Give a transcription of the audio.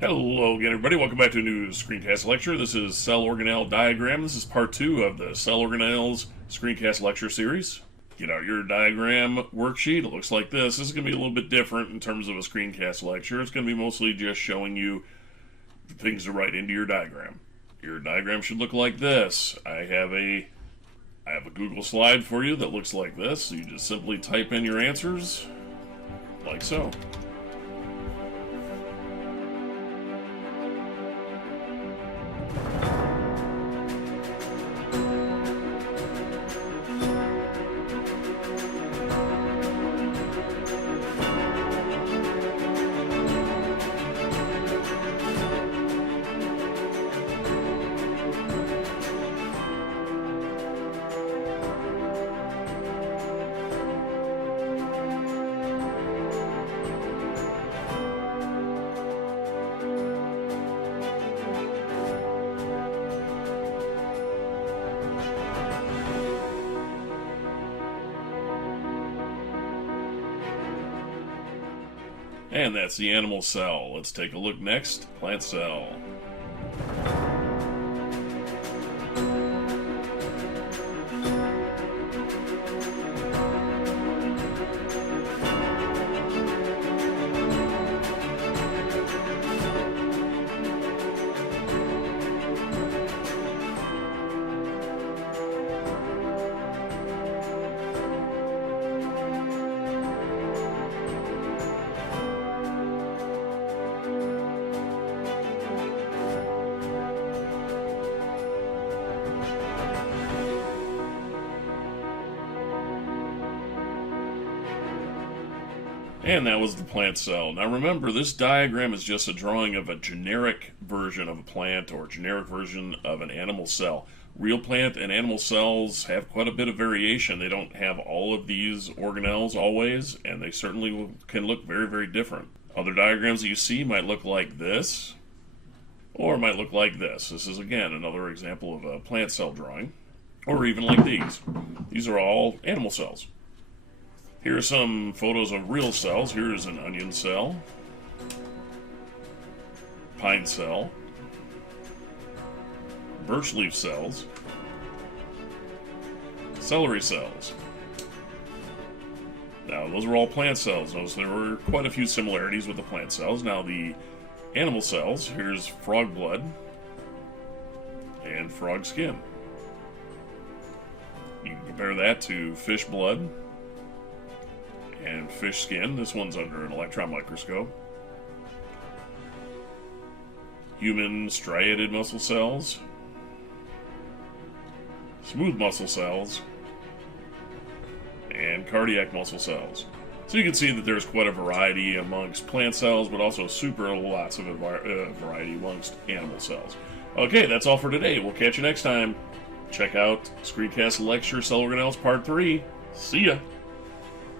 Hello again, everybody. Welcome back to a new screencast lecture. This is cell organelle diagram. This is part 2 of the cell organelles screencast lecture series. Get out your diagram worksheet. It looks like this. This is going to be a little bit different in terms of a screencast lecture. It's going to be mostly just showing you the things to write into your diagram. Your diagram should look like this. I have a Google slide for you that looks like this. So you just simply type in your answers like so. And that's the animal cell. Let's take a look next. Plant cell. And that was the plant cell. Now remember, this diagram is just a drawing of a generic version of a plant or generic version of an animal cell. Real plant and animal cells have quite a bit of variation. They don't have all of these organelles always, and they certainly can look very, very different. Other diagrams that you see might look like this, or might look like this. This is, again, another example of a plant cell drawing, or even like these. These are all animal cells. Here are some photos of real cells. Here's an onion cell, pine cell, birch leaf cells, celery cells. Now, those are all plant cells. Notice there were quite a few similarities with the plant cells. Now, the animal cells, here's frog blood and frog skin. You can compare that to fish blood and fish skin. This one's under an electron microscope. Human striated muscle cells, smooth muscle cells, and cardiac muscle cells. So you can see that there's quite a variety amongst plant cells, but also lots of variety amongst animal cells. Okay, that's all for today. We'll catch you next time. Check out Screencast Lecture Cell Organelles Part 3. See ya!